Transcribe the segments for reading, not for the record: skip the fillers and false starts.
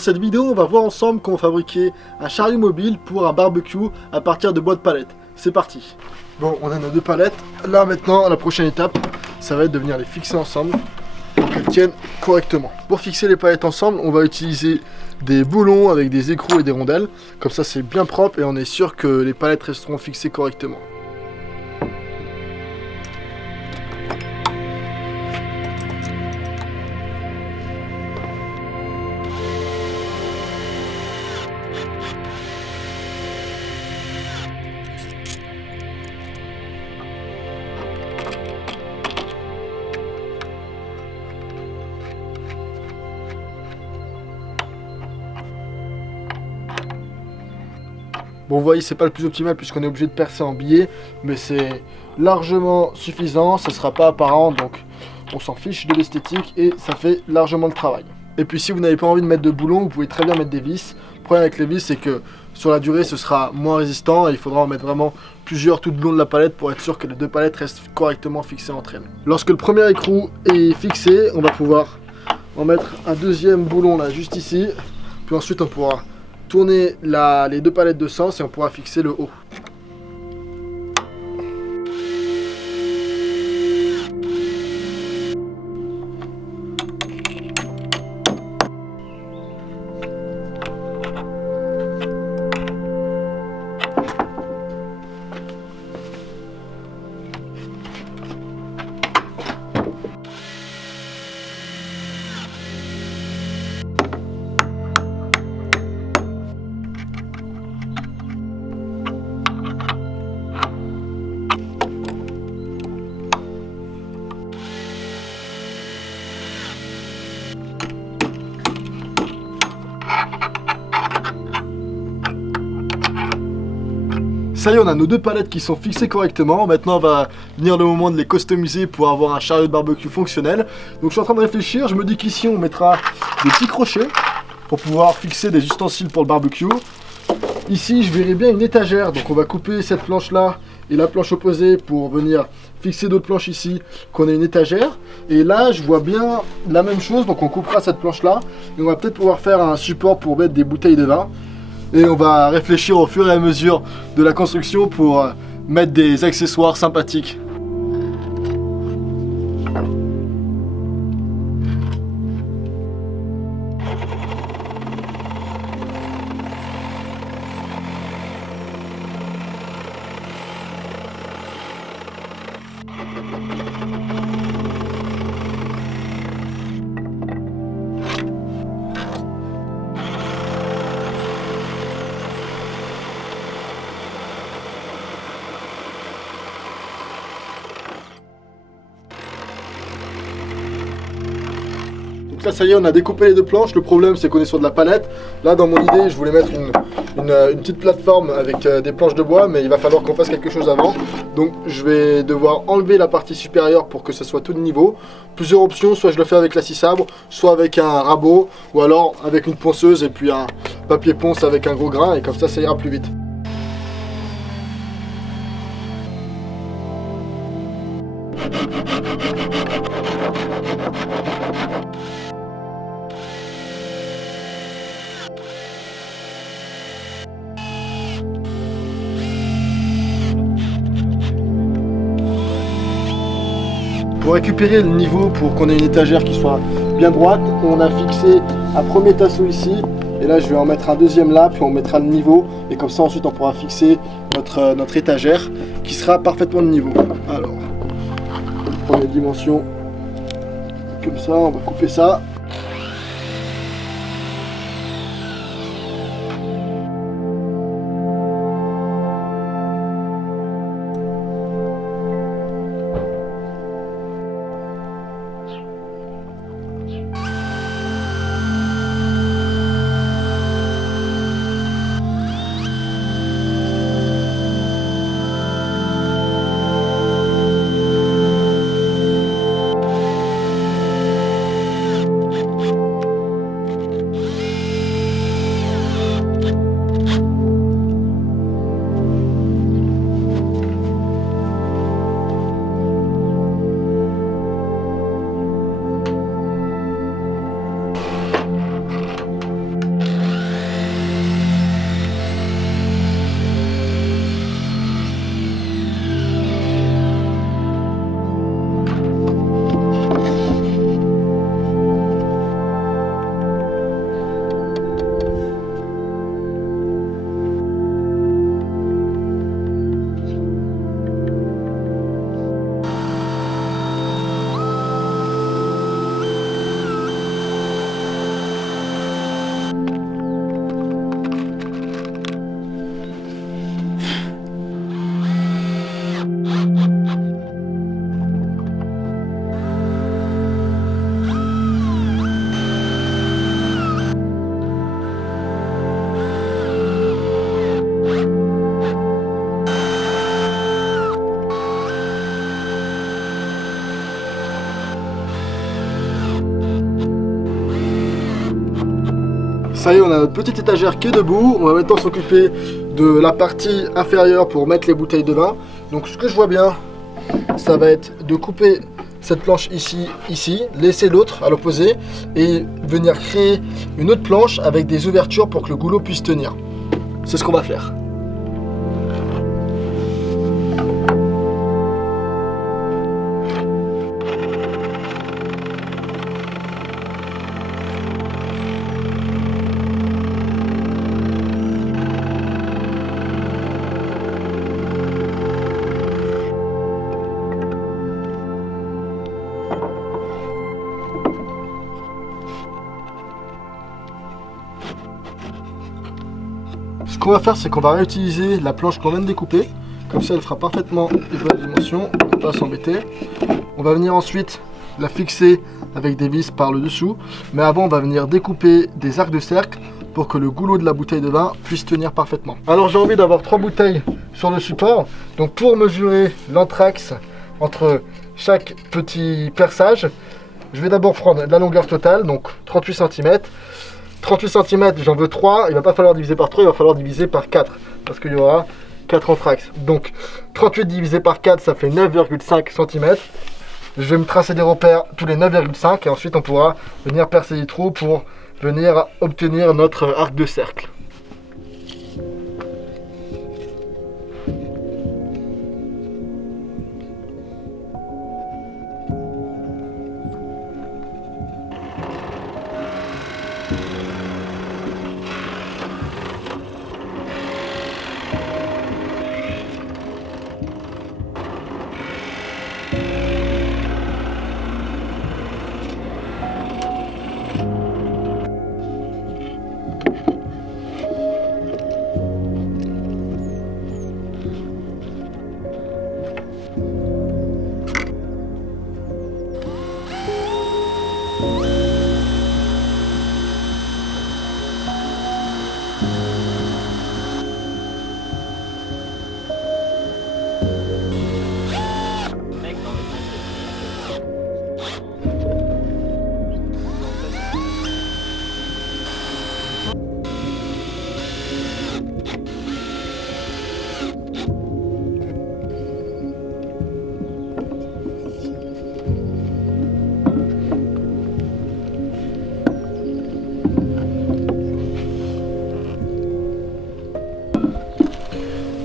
cette vidéo, on va voir ensemble comment fabriquer un chariot mobile pour un barbecue à partir de bois de palettes. C'est parti. Bon, on a nos deux palettes. Là maintenant, la prochaine étape, ça va être de venir les fixer ensemble pour qu'elles tiennent correctement. Pour fixer les palettes ensemble, on va utiliser des boulons avec des écrous et des rondelles. Comme ça, c'est bien propre et on est sûr que les palettes resteront fixées correctement. Bon, vous voyez, c'est pas le plus optimal puisqu'on est obligé de percer en biais, mais c'est largement suffisant, ça sera pas apparent, donc on s'en fiche de l'esthétique et ça fait largement le travail. Et puis si vous n'avez pas envie de mettre de boulons, vous pouvez très bien mettre des vis. Le problème avec les vis, c'est que sur la durée, ce sera moins résistant et il faudra en mettre vraiment plusieurs tout le long de la palette pour être sûr que les deux palettes restent correctement fixées entre elles. Lorsque le premier écrou est fixé, on va pouvoir en mettre un deuxième boulon là, juste ici, puis ensuite on pourra tourner les deux palettes de sens et on pourra fixer le haut. Ça y est, on a nos deux palettes qui sont fixées correctement. Maintenant, va venir le moment de les customiser pour avoir un chariot de barbecue fonctionnel. Donc, je suis en train de réfléchir. Je me dis qu'ici, on mettra des petits crochets pour pouvoir fixer des ustensiles pour le barbecue. Ici, je verrai bien une étagère. Donc, on va couper cette planche-là et la planche opposée pour venir fixer d'autres planches ici, qu'on ait une étagère. Et là, je vois bien la même chose. Donc, on coupera cette planche-là et on va peut-être pouvoir faire un support pour mettre des bouteilles de vin. Et on va réfléchir au fur et à mesure de la construction pour mettre des accessoires sympathiques. Donc là, ça y est, on a découpé les deux planches. Le problème, c'est qu'on est sur de la palette. Là, dans mon idée, je voulais mettre une petite plateforme avec des planches de bois, mais il va falloir qu'on fasse quelque chose avant. Donc, je vais devoir enlever la partie supérieure pour que ce soit tout de niveau. Plusieurs options, soit je le fais avec la scie sabre, soit avec un rabot, ou alors avec une ponceuse et puis un papier ponce avec un gros grain, et comme ça ira plus vite. Pour récupérer le niveau, pour qu'on ait une étagère qui soit bien droite, on a fixé un premier tasseau ici, et là je vais en mettre un deuxième là, puis on mettra le niveau, et comme ça ensuite on pourra fixer notre étagère qui sera parfaitement de niveau. Alors, on prend les dimensions comme ça, on va couper ça. Ça y est, on a notre petite étagère qui est debout. On va maintenant s'occuper de la partie inférieure pour mettre les bouteilles de vin. Donc ce que je vois bien, ça va être de couper cette planche ici, laisser l'autre à l'opposé et venir créer une autre planche avec des ouvertures pour que le goulot puisse tenir. C'est ce qu'on va faire. Ce qu'on va faire, c'est qu'on va réutiliser la planche qu'on vient de découper. Comme ça, elle fera parfaitement les bonnes dimensions. On ne va pas s'embêter. On va venir ensuite la fixer avec des vis par le dessous. Mais avant, on va venir découper des arcs de cercle pour que le goulot de la bouteille de vin puisse tenir parfaitement. Alors, j'ai envie d'avoir 3 bouteilles sur le support. Donc, pour mesurer l'anthrax entre chaque petit perçage, je vais d'abord prendre la longueur totale, donc 38 cm. 38 cm, j'en veux 3, il va pas falloir diviser par 3, il va falloir diviser par 4, parce qu'il y aura 4 anthrax. Donc 38 divisé par 4, ça fait 9,5 cm. Je vais me tracer des repères tous les 9,5 et ensuite on pourra venir percer les trous pour venir obtenir notre arc de cercle.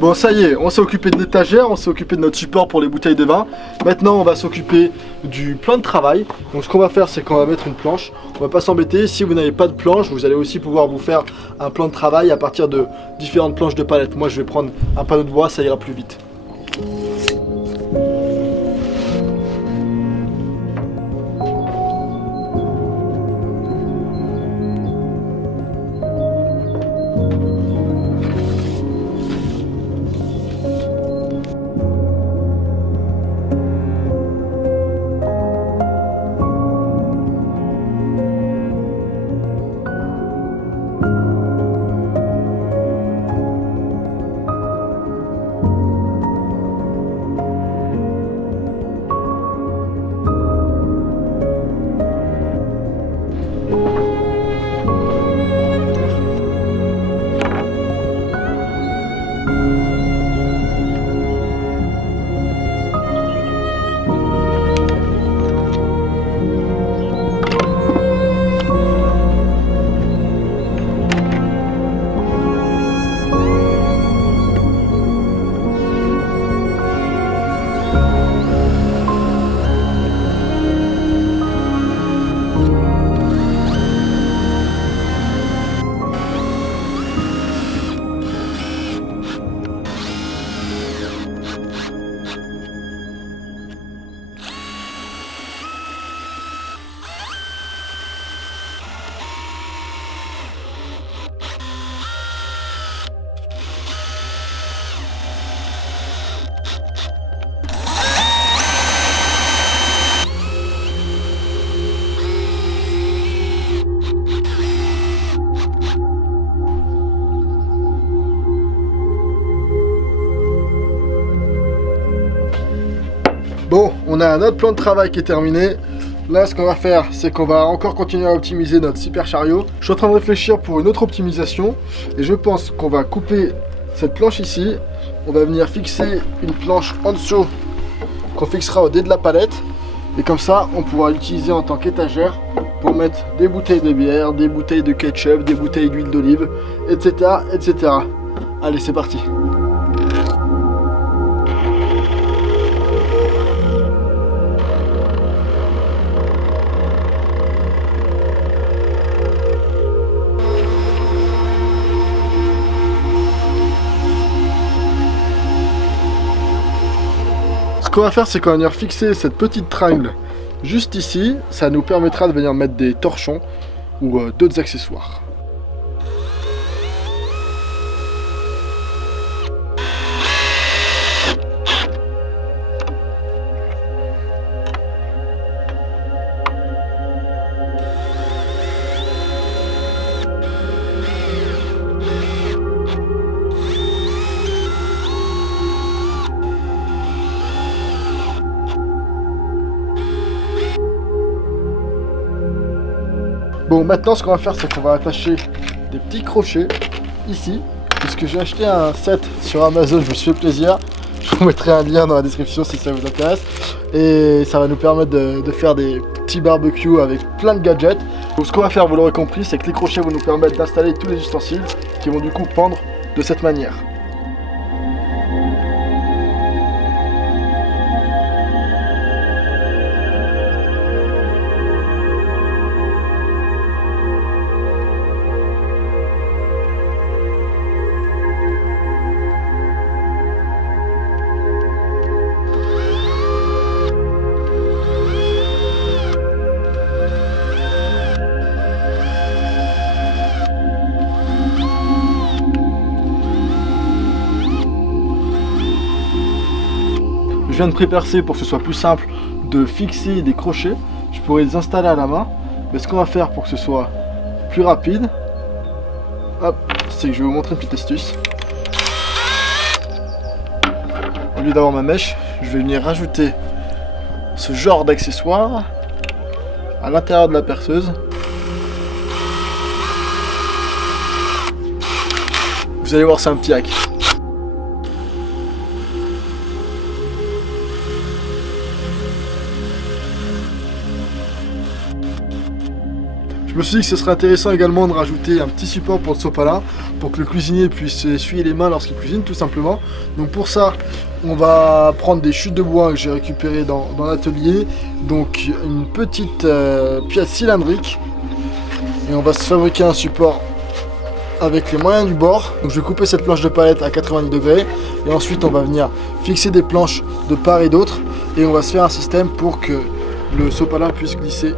Bon, ça y est, on s'est occupé de l'étagère, on s'est occupé de notre support pour les bouteilles de vin. Maintenant, on va s'occuper du plan de travail. Donc ce qu'on va faire, c'est qu'on va mettre une planche. On va pas s'embêter. Si vous n'avez pas de planche, vous allez aussi pouvoir vous faire un plan de travail à partir de différentes planches de palette. Moi, je vais prendre un panneau de bois, ça ira plus vite. Bon, on a un autre plan de travail qui est terminé. Là, ce qu'on va faire, c'est qu'on va encore continuer à optimiser notre super chariot. Je suis en train de réfléchir pour une autre optimisation. Et je pense qu'on va couper cette planche ici. On va venir fixer une planche en dessous qu'on fixera au dé de la palette. Et comme ça, on pourra l'utiliser en tant qu'étagère pour mettre des bouteilles de bière, des bouteilles de ketchup, des bouteilles d'huile d'olive, etc., etc. Allez, c'est parti. Ce qu'on va faire, c'est qu'on va venir fixer cette petite tringle juste ici. Ça nous permettra de venir mettre des torchons ou d'autres accessoires. Bon, maintenant ce qu'on va faire, c'est qu'on va attacher des petits crochets ici, puisque j'ai acheté un set sur Amazon, je me suis fait plaisir. Je vous mettrai un lien dans la description si ça vous intéresse. Et ça va nous permettre de faire des petits barbecues avec plein de gadgets. Donc ce qu'on va faire, vous l'aurez compris, c'est que les crochets vont nous permettre d'installer tous les ustensiles qui vont du coup pendre de cette manière. Je viens de pré-percer pour que ce soit plus simple de fixer des crochets. Je pourrais les installer à la main. Mais ce qu'on va faire pour que ce soit plus rapide, hop, c'est que je vais vous montrer une petite astuce. Au lieu d'avoir ma mèche, je vais venir rajouter ce genre d'accessoire à l'intérieur de la perceuse. Vous allez voir, c'est un petit hack. Je me suis dit que ce serait intéressant également de rajouter un petit support pour le sopalin pour que le cuisinier puisse essuyer les mains lorsqu'il cuisine tout simplement. Donc pour ça, on va prendre des chutes de bois que j'ai récupérées dans l'atelier. Donc une petite pièce cylindrique. Et on va se fabriquer un support avec les moyens du bord. Donc je vais couper cette planche de palette à 90 degrés. Et ensuite on va venir fixer des planches de part et d'autre. Et on va se faire un système pour que le sopalin puisse glisser.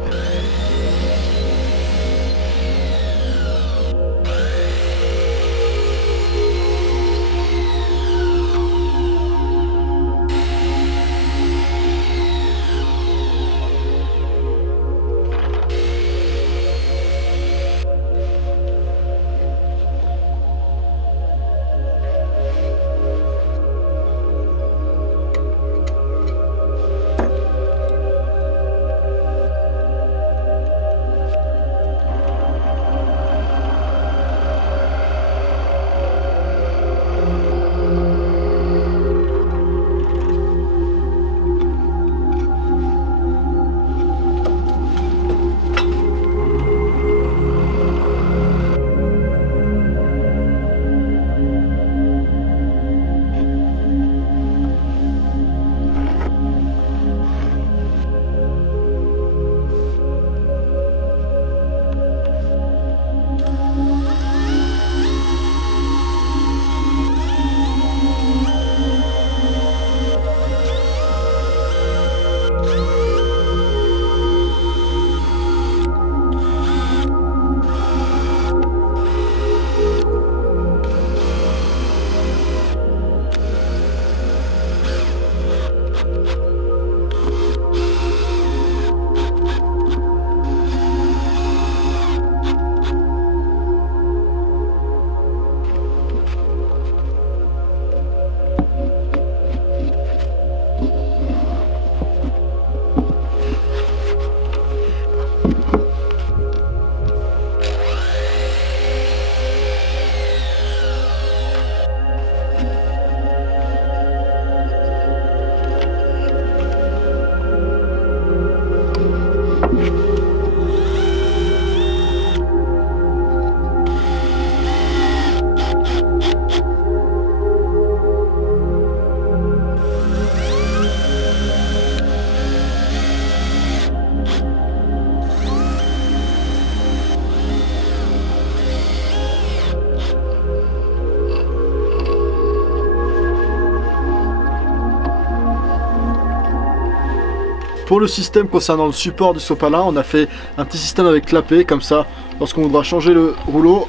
Pour le système concernant le support du sopalin, on a fait un petit système avec clapet, comme ça, lorsqu'on voudra changer le rouleau,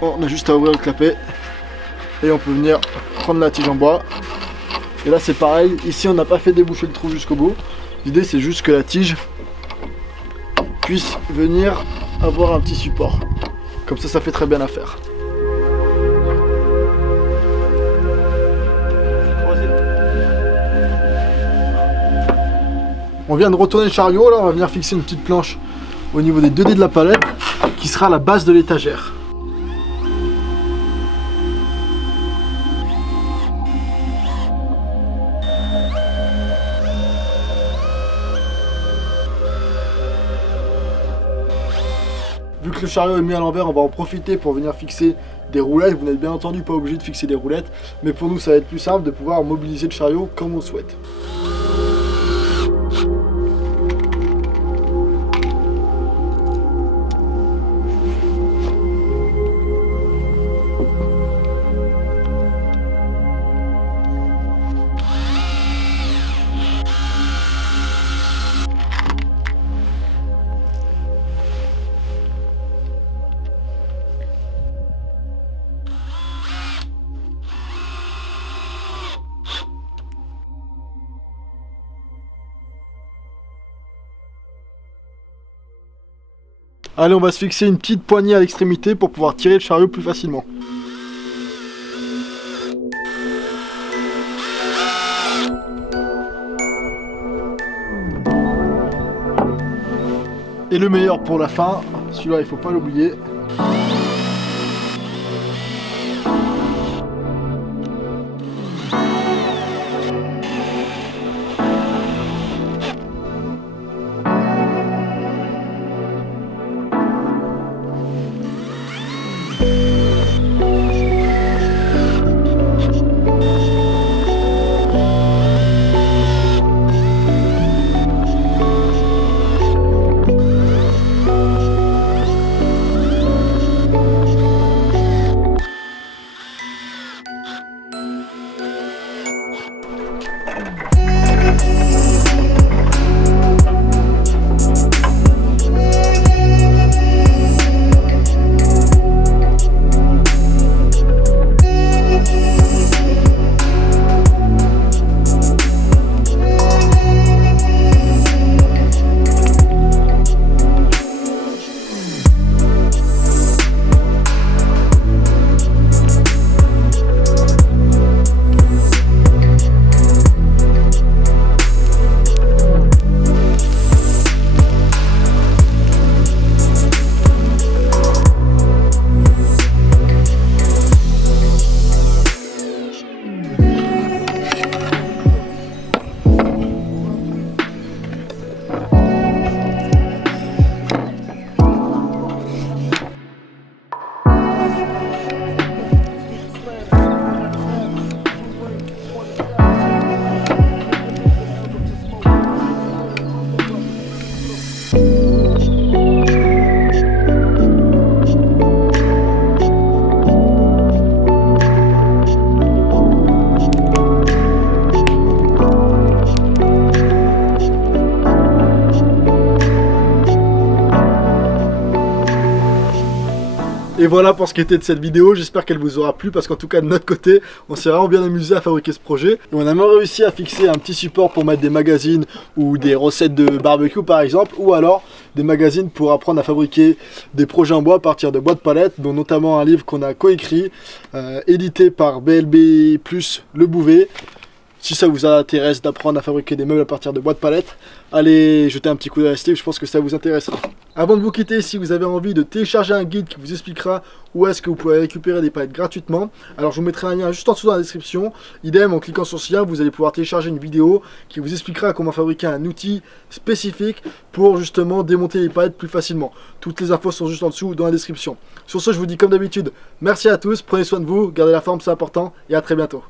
on a juste à ouvrir le clapet et on peut venir prendre la tige en bois. Et là c'est pareil, ici on n'a pas fait déboucher le trou jusqu'au bout. L'idée c'est juste que la tige puisse venir avoir un petit support. Comme ça fait très bien l'affaire. On vient de retourner le chariot, là on va venir fixer une petite planche au niveau des 2D de la palette qui sera la base de l'étagère. Vu que le chariot est mis à l'envers, on va en profiter pour venir fixer des roulettes. Vous n'êtes bien entendu pas obligé de fixer des roulettes, mais pour nous ça va être plus simple de pouvoir mobiliser le chariot comme on le souhaite. Allez, on va se fixer une petite poignée à l'extrémité pour pouvoir tirer le chariot plus facilement. Et le meilleur pour la fin, celui-là il faut pas l'oublier. Et voilà pour ce qui était de cette vidéo, j'espère qu'elle vous aura plu parce qu'en tout cas de notre côté, on s'est vraiment bien amusé à fabriquer ce projet. Et on a même réussi à fixer un petit support pour mettre des magazines ou des recettes de barbecue par exemple, ou alors des magazines pour apprendre à fabriquer des projets en bois à partir de bois de palette, dont notamment un livre qu'on a coécrit, édité par BLB+, Le Bouvet. Si ça vous intéresse d'apprendre à fabriquer des meubles à partir de bois de palette, allez jeter un petit coup d'œil à ce livre, je pense que ça vous intéressera. Avant de vous quitter, si vous avez envie de télécharger un guide qui vous expliquera où est-ce que vous pouvez récupérer des palettes gratuitement, alors je vous mettrai un lien juste en dessous dans la description. Idem, en cliquant sur ce lien, vous allez pouvoir télécharger une vidéo qui vous expliquera comment fabriquer un outil spécifique pour justement démonter les palettes plus facilement. Toutes les infos sont juste en dessous dans la description. Sur ce, je vous dis comme d'habitude, merci à tous, prenez soin de vous, gardez la forme, c'est important, et à très bientôt.